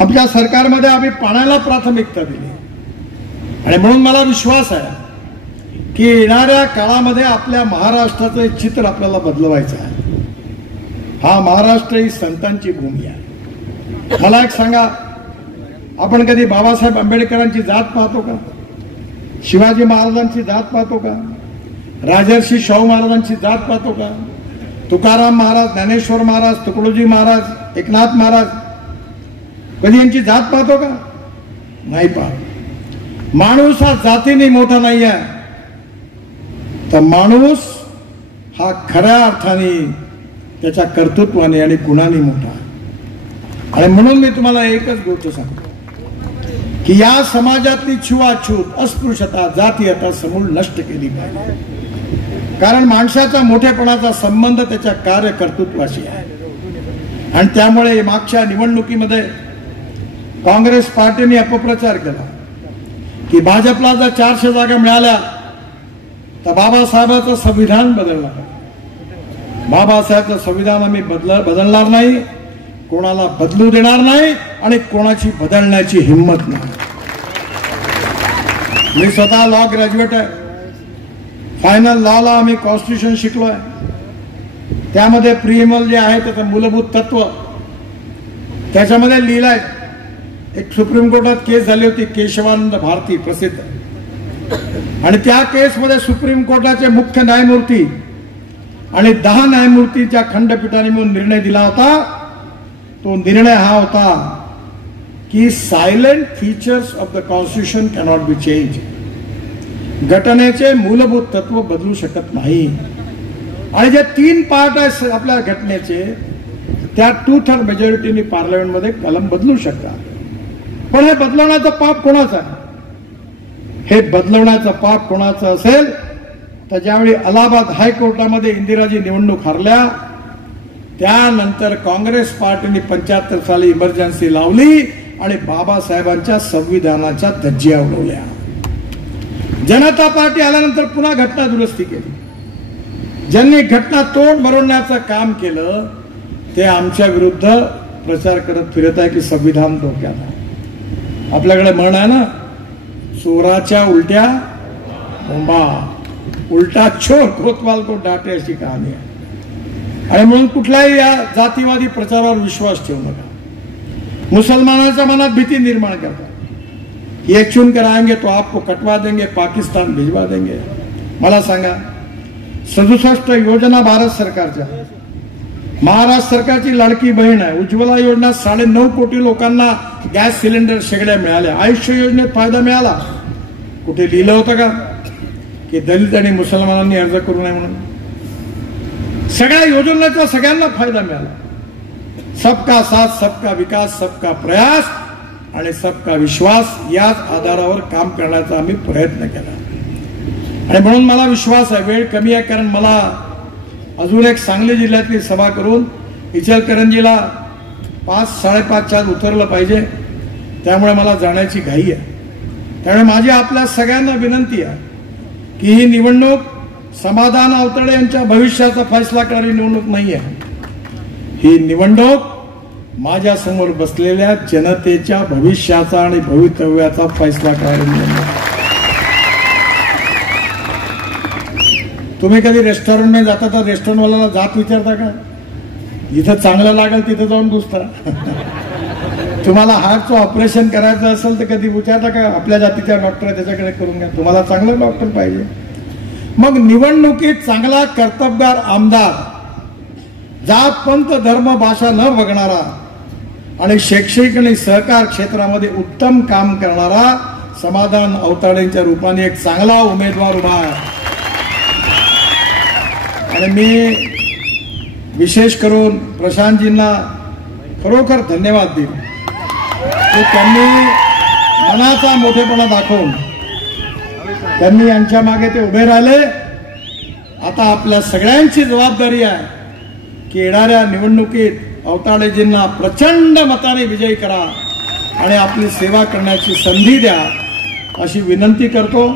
आमच्या सरकारमध्ये आम्ही पाण्याला प्राथमिकता दिली आणि म्हणून मला विश्वास आहे की येणाऱ्या काळामध्ये आपल्या महाराष्ट्राचं चित्र आपल्याला बदलवायचं आहे. हा महाराष्ट्र ही संतांची भूमी आहे. मला एक सांगा, आपण कधी बाबासाहेब आंबेडकरांची जात पाहतो का? शिवाजी महाराजांची जात पाहतो का? राजर्षी शाहू महाराजांची जात पाहतो का? तुकाराम महाराज, ज्ञानेश्वर महाराज, तुकडोजी महाराज, एकनाथ महाराज, कधी यांची जात पाहतो का? नाही पाहत. माणूस हा जातीने मोठा नाही आहे, तर माणूस हा खऱ्या अर्थाने त्याच्या कर्तृत्वाने आणि गुणाने मोठा आहे. आणि म्हणून मी तुम्हाला एकच गोष्ट सांगतो की या समाजातली छुवाछूत, अस्पृश्यता, जातीयता समूळ नष्ट केली पाहिजे. कारण माणसाचा मोठेपणाचा संबंध त्याच्या कार्य कर्तृत्वाशी आहे. आणि त्यामुळे मागच्या निवडणुकीमध्ये काँग्रेस पार्टीने अपप्रचार केला की भाजपला जर 400 जागा मिळाल्या तर बाबासाहेबांचं संविधान बदलणार. बाबासाहेबचं संविधान आम्ही बदलणार नाही, कोणाला बदलू देणार नाही आणि कोणाची बदलण्याची हिंमत नाही. मी स्वतः लॉ ग्रॅज्युएट आहे. फायनल लॉला आम्ही कॉन्स्टिट्यूशन शिकलोय. त्यामध्ये प्रिएम्बल जे आहे त्याचं मूलभूत तत्व त्याच्यामध्ये लिहिलंय. एक सुप्रीम कोर्टात केस झाली होती, केशवानंद भारती प्रसिद्ध, आणि त्या केसमध्ये सुप्रीम कोर्टाचे मुख्य न्यायमूर्ती आणि 10 न्यायमूर्तीच्या खंडपीठाने मिळून निर्णय दिला होता. तो निर्णय हा होता की silent features of the constitution cannot be change. घटनेचे मूलभूत तत्व बदलू शकत नाही. आणि जे 3 पार्ट आहेत आपल्या घटनेचे, त्या 2/3 मेजॉरिटीने पार्लमेंटमध्ये कलम बदलू शकतात. पण हे बदलवण्याचं पाप कोणाचं आहे? हे बदलवण्याचं पाप कोणाचं असेल तर ज्यावेळी अलाहाबाद हायकोर्टामध्ये इंदिराजी निवडणूक हरल्या त्यानंतर काँग्रेस पार्टीने 75 साली इमर्जन्सी लावली आणि बाबासाहेबांच्या संविधानाच्या धज्जिया उडवल्या. जनता पार्टी आल्यानंतर पुन्हा घटना दुरुस्ती केली. ज्यांनी घटना तोड भरवण्याचं काम केलं ते आमच्या विरुद्ध प्रचार करत फिरत आहे की संविधान धोक्यात आहे. आपल्याकडे म्हण आहे ना, चोराच्या उलट्या बोंबा, उलटा चोर कोतवाल को डाटे, अशी कहाणी आहे. आणि म्हणून कुठल्याही या जातीवादी प्रचारावर विश्वास ठेवू नका. मुसलमानाच्या मनात भीती निर्माण करतात. ये चुन कर आएंगे तो आपको कटवा देंगे, पाकिस्तान भिजवा देंगे. मला सांगा, 67 योजना भारत सरकारच्या, महाराष्ट्र सरकारची लाडकी बहीण आहे उज्ज्वला योजना, 9.5 कोटी लोकांना गॅस सिलेंडर शेगड्या मिळाल्या. आयुष्य योजनेत फायदा मिळाला. कुठे लिहिलं होतं का की दलित आणि मुसलमानांनी अर्ज करू नये म्हणून? सगळ्या योजनेचा सगळ्यांना फायदा मिळाला. सबका साथ, सबका विकास, सबका प्रयास आणि सबका विश्वास याच आधारावर काम करण्याचा आम्ही प्रयत्न केला. आणि म्हणून मला विश्वास आहे, वेळ कमी आहे कारण मला अजून एक सांगली जिल्ह्यातली सभा करून इचलकरंजीला 5-5:30च्या उतरलं पाहिजे. त्यामुळे मला जाण्याची घाई आहे. त्यामुळे माझी आपल्या सगळ्यांना विनंती आहे की ही निवडणूक समाधान आवताडे यांच्या भविष्याचा फैसला करणारी निवडणूक नाही आहे. ही निवडणूक माझ्या समोर बसलेल्या जनतेच्या भविष्याचा आणि भवितव्याचा फैसला करणारी निवडणूक. तुम्ही कधी रेस्टॉरंटमध्ये जाता तर रेस्टॉरंटवाल्याला जात विचारता का? जिथं चांगलं लागेल तिथं जाऊन घुसता. तुम्हाला हार्टचं ऑपरेशन करायचं असेल तर कधी विचारता का आपल्या जातीच्या डॉक्टर आहे त्याच्याकडे करून घ्या, तुम्हाला चांगलं डॉक्टर पाहिजे. मग निवडणुकीत चांगला कर्तबगार आमदार, जात पंथ धर्म भाषा न बघणारा आणि शैक्षणिक आणि सहकार क्षेत्रामध्ये उत्तम काम करणारा समाधान आवताडेंच्या रूपाने एक चांगला उमेदवार उभा आहे. आणि मी विशेष करून प्रशांतजींना खरोखर धन्यवाद देईन की त्यांनी मनाचा मोठेपणा दाखवून त्यांनी यांच्या मागे ते उभे राहिले. आता आपल्या सगळ्यांची जबाबदारी आहे की येणाऱ्या निवडणुकीत आवताडेजींना प्रचंड मताने विजयी करा आणि आपली सेवा करण्याची संधी द्या अशी विनंती करतो.